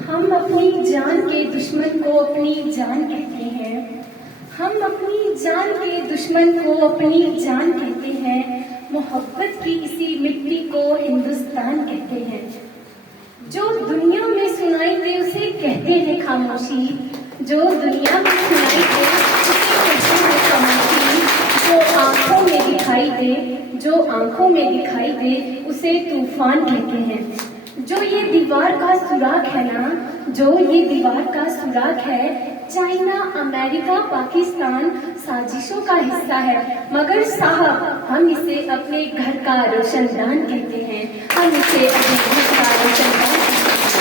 हम अपनी जान के दुश्मन को अपनी जान कहते हैं। हम अपनी जान के दुश्मन को अपनी जान कहते हैं। मोहब्बत की इसी मिट्टी को हिंदुस्तान कहते हैं। जो दुनिया में सुनाई दे उसे कहते हैं खामोशी। जो दुनिया में सुनाई दे उसे कहते हैं खामोशी। जो आंखों में दिखाई दे, जो आंखों में दिखाई दे उसे तूफान कहते हैं। जो ये दीवार का सुराख है ना, जो ये दीवार का सुराख है, चाइना, अमेरिका, पाकिस्तान साजिशों का हिस्सा है। मगर साहब, हम इसे अपने घर का रोशनदान कहते हैं। हम इसे अपने घर का रोशनदान कहते हैं।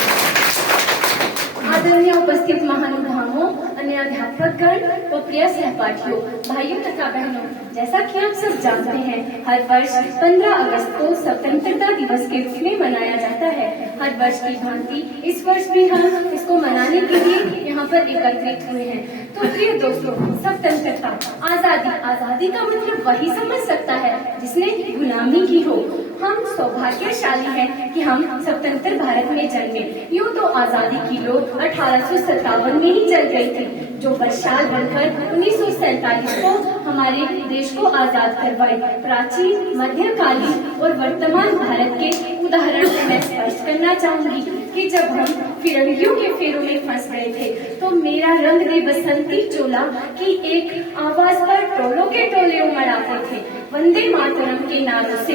आदरणीय उपस्थित महानुभावों, अन्य अध्यापकगण व प्रिय सहपाठियों, भाइयों तथा बहनों, जैसा कि आप सब जानते हैं, हर वर्ष 15 अगस्त को स्वतंत्रता दिवस के रूप में मनाया जाता है। हर वर्ष की भांति इस वर्ष भी हम इसको मनाने के लिए यहाँ पर एकत्रित हुए हैं। तो प्रिय दोस्तों, स्वतंत्रता, आजादी, आजादी का मतलब वही समझ सकता है जिसने गुलामी की हो। हम सौभाग्यशाली हैं कि हम स्वतंत्र भारत में जन्मे। यूँ तो आजादी की लो 1857 में ही चल गई थी, जो वर्षाल बनकर 1947 को हमारे देश को आजाद करवाई। प्राचीन, मध्यकालीन और वर्तमान भारत के उदाहरण मैं स्पष्ट करना चाहूंगी कि जब हम फिरंगियों के फेरों में फंस गए थे, तो मेरा रंग दे बसंती चोला की एक आवाज पर टोलों के टोले उमड़ आते थे। वंदे मातरम के नारों से,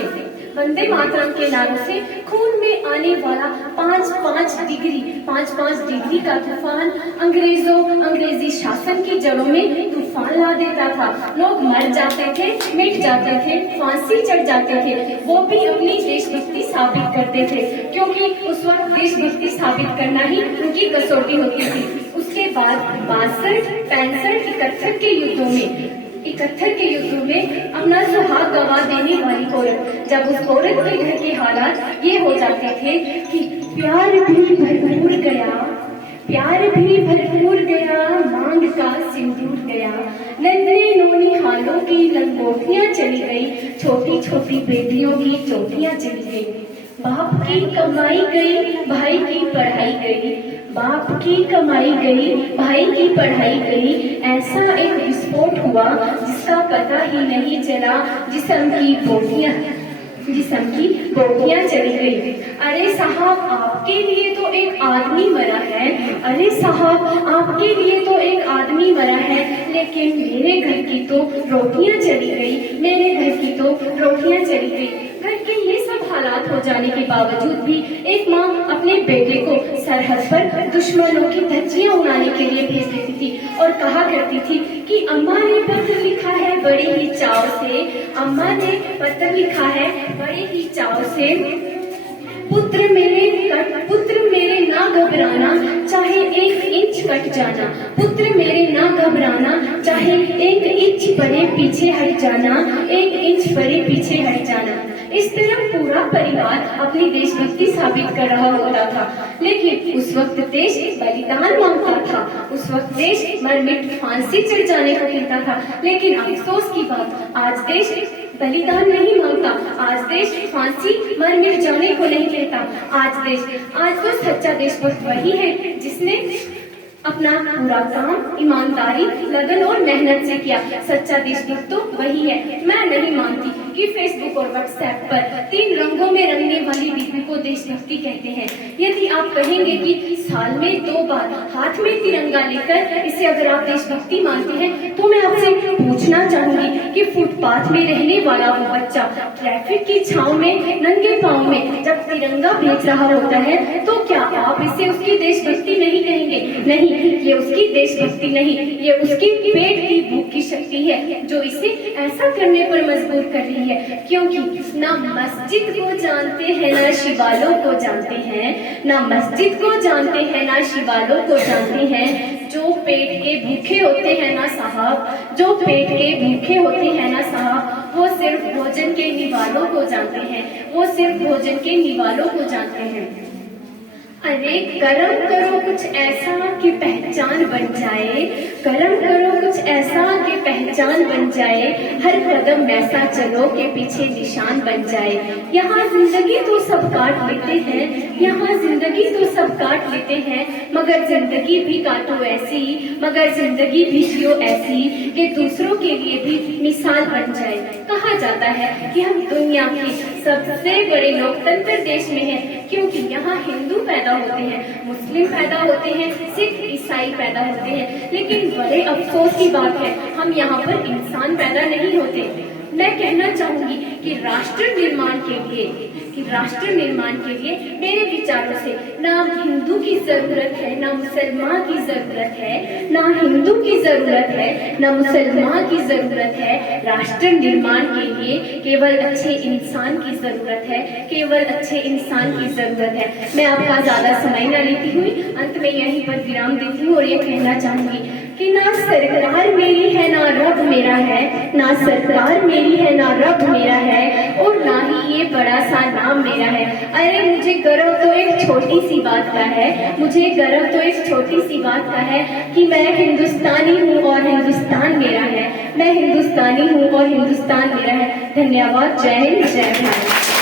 वंदे मातरम के नारों से खून में आने वाला 5-5 डिग्री का तूफान अंग्रेजी शासन की जड़ों में तूफान ला देता था। लोग मर जाते थे, मिट जाते थे, फांसी चढ़ जाते थे। वो भी अपनी देशभक्ति साबित करते थे, क्योंकि उस वक्त देशभक्ति साबित करना ही उनकी कसौटी होती थी। उसके बाद 62, 65, 71 के युद्धों में अपना सुहाग गवा देने वाली औरत, जब उस औरत के घर के हालात ये हो जाते थे कि प्यार भी भरपूर गया, मांग का सिंदूर गया, नन्हे नोनी हालों की लंगोटियां चली गई, छोटी छोटी बेटियों की चोटियां चली गई। बाप की कमाई गई, भाई की पढ़ाई गई, बाप की कमाई गई, भाई की पढ़ाई गई। ऐसा एक विस्फोट हुआ जिसका पता ही नहीं चला, जिस्म की बोटियां चली गई। अरे साहब, आपके लिए तो एक आदमी मरा है, अरे साहब, आपके लिए तो एक आदमी मरा है, लेकिन मेरे घर की तो रोटियां चली गई, मेरे घर की तो रोटियां चली गई। घर के ये सब हालात हो जाने के बावजूद भी एक माँ अपने बेटे को सरहद पर दुश्मनों की धज्जियां उड़ाने के लिए भेज देती थी और कहा करती थी कि अम्मा ने पत्र लिखा है बड़े ही चाव से, अम्मा ने पत्र लिखा है बड़े ही चाव से। पुत्र मेरे ना घबराना, चाहे 1 इंच कट जाना, पुत्र मेरे ना घबराना, चाहे 1 इंच परे पीछे हट जाना, 1 इंच परे पीछे हट जाना। इस तरह पूरा परिवार अपनी देशभक्ति साबित कर रहा होता था। लेकिन उस वक्त देश बलिदान मांगता था, उस वक्त देश मर मिट फांसी चढ़ जाने को कहता था। लेकिन अफसोस की बात, आज देश बलिदान नहीं मांगता, आज देश फांसी मर मिट जाने को नहीं कहता। आज तो सच्चा देशभक्त वही है जिसने अपना पूरा काम ईमानदारी, लगन और मेहनत से किया। सच्चा देशभक्त तो वही है। मैं नहीं मानती कि फेसबुक और व्हाट्सएप पर 3 रंगों में रंगने वाली डीपी को देशभक्ति कहते हैं। यदि आप कहेंगे कि साल में 2 बार हाथ में तिरंगा लेकर इसे अगर आप देशभक्ति मानते हैं, तो मैं आपसे पूछना चाहूंगी कि फुटपाथ में रहने वाला वो बच्चा ट्रैफिक की छांव में नंगे पांव में जब तिरंगा बेच रहा होता है, तो क्या आप इसे उसकी देशभक्ति नहीं कहेंगे? नहीं, ये उसकी देशभक्ति नहीं, ये उसकी पेट की भूख की शक्ति है जो इसे ऐसा करने पर मजबूर कर रही है। क्योंकि ना मस्जिद को जानते हैं, ना शिवालों को जानते हैं, ना मस्जिद को जानते हैं, ना शिवालों को जानते हैं। जो पेट के भूखे होते हैं ना साहब, जो पेट के भूखे होते हैं ना साहब, वो सिर्फ भोजन के निवालों को जानते हैं, वो सिर्फ भोजन के निवालों को जानते हैं। अरे कर्म करो कुछ ऐसा कि पहचान बन जाए, कर्म करो कुछ ऐसा कि पहचान बन जाए, हर कदम ऐसा चलो कि पीछे निशान बन जाए। यहाँ जिंदगी तो सब काट लेते हैं, यहाँ जिंदगी तो सब काट लेते हैं, मगर जिंदगी भी काटो ऐसी, मगर जिंदगी भी जियो ऐसी कि दूसरों के लिए भी मिसाल बन जाए। कहा जाता है कि हम दुनिया के सबसे बड़े लोकतंत्र देश में हैं, क्योंकि यहाँ हिंदू पैदा होते हैं, मुस्लिम पैदा होते हैं, सिख ईसाई पैदा होते हैं, लेकिन बड़े अफसोस की बात है हम यहाँ पर इंसान पैदा नहीं होते। मैं कहना चाहूंगी कि राष्ट्र निर्माण के लिए मेरे विचारों से ना हिंदू की जरूरत है ना मुसलमान की जरूरत है, ना हिंदू की जरूरत है ना मुसलमान की जरूरत है। राष्ट्र निर्माण के लिए केवल अच्छे इंसान की जरूरत है, केवल अच्छे इंसान की जरूरत है। मैं आपका ज्यादा समय न लेती हुई अंत में यहीं पर विराम देती हूँ और ये कहना चाहूंगी कि ना सरकार मेरी है ना रब मेरा है, ना सरकार मेरी है ना रब मेरा है, और ना ही ये बड़ा सा नाम मेरा है। अरे मुझे गर्व तो एक छोटी सी बात का है, मुझे गर्व तो एक छोटी सी बात का है कि मैं हिंदुस्तानी हूँ और हिंदुस्तान मेरा है, मैं हिंदुस्तानी हूँ और हिंदुस्तान मेरा है। धन्यवाद। जय हिंद, जय भारत।